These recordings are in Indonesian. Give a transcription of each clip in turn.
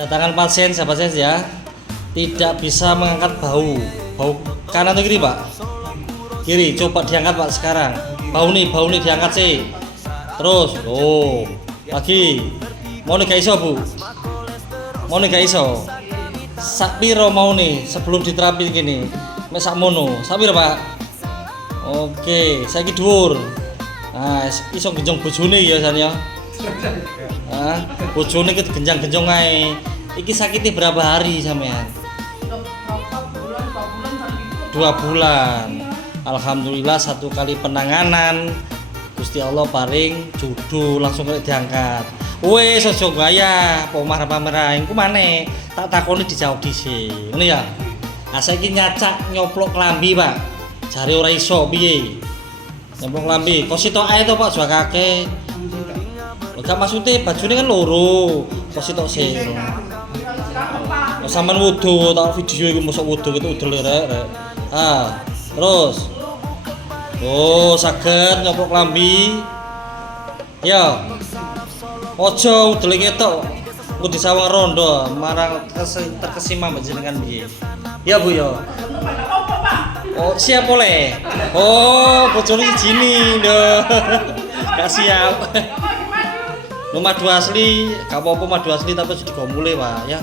Datangan pasien sahabat saya ya, tidak bisa mengangkat bau kanan atau kiri Pak? Kiri, coba diangkat Pak sekarang. Bau nih diangkat sih. Terus, lagi. Mau nih gak iso Bu? Mau nih gak iso? Sak piro mau nih sebelum diterapi gini? Mek sak mono, sak piro Pak? Oke, saiki dhuwur. Nah, iso genjong bojone ya san ya. Bojone ket genjang-genjong ae. Iki sakitnya berapa hari sampean? 2 bulan. Alhamdulillah 1 kali penanganan Gusti Allah paring jodoh langsung kali diangkat. Wes aja gaya, pamarah-pamarah engko maneh tak takoni dijawab dhisik. Ngono ya. Nah saiki nyacak nyoplok klambi, Pak. Jare ora iso piye? Nyoplok klambi, kok sitok ae to Pak juagake. Gak maksudnya bajune kan loro, kok sitok sih. Sampeyan wudu, tak video iku mosok wudu gitu udel rek. Terus. Saged nyoplok klambi. Ya. Ojo udel ketok. Engko disawang rondo marang terkesima panjenengan piye. Ya Bu ya. Siap oleh. Bojone izini lho. Gak siap. Madu asli, gak apa-apa madu asli tapi harus digomule Pak ya.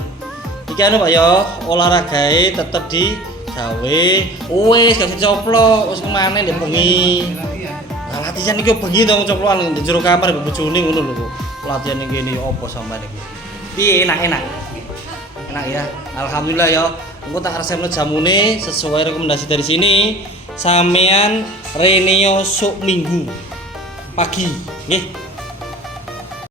Iki anu Pak ya, olahragae tetep digawe. Wis gak dicoplok, wis kemane ndek bengi. Nah, latihan iki bengi to coplokan ndek jero kamar bojone ngono lho. Latihan iki ngene opo sampean iki. Piye enak-enak. Enak ya. Alhamdulillah ya. Engko tak resepno jamune sesuai rekomendasi dari sini. Sampean Reneo sok Minggu pagi, nggih.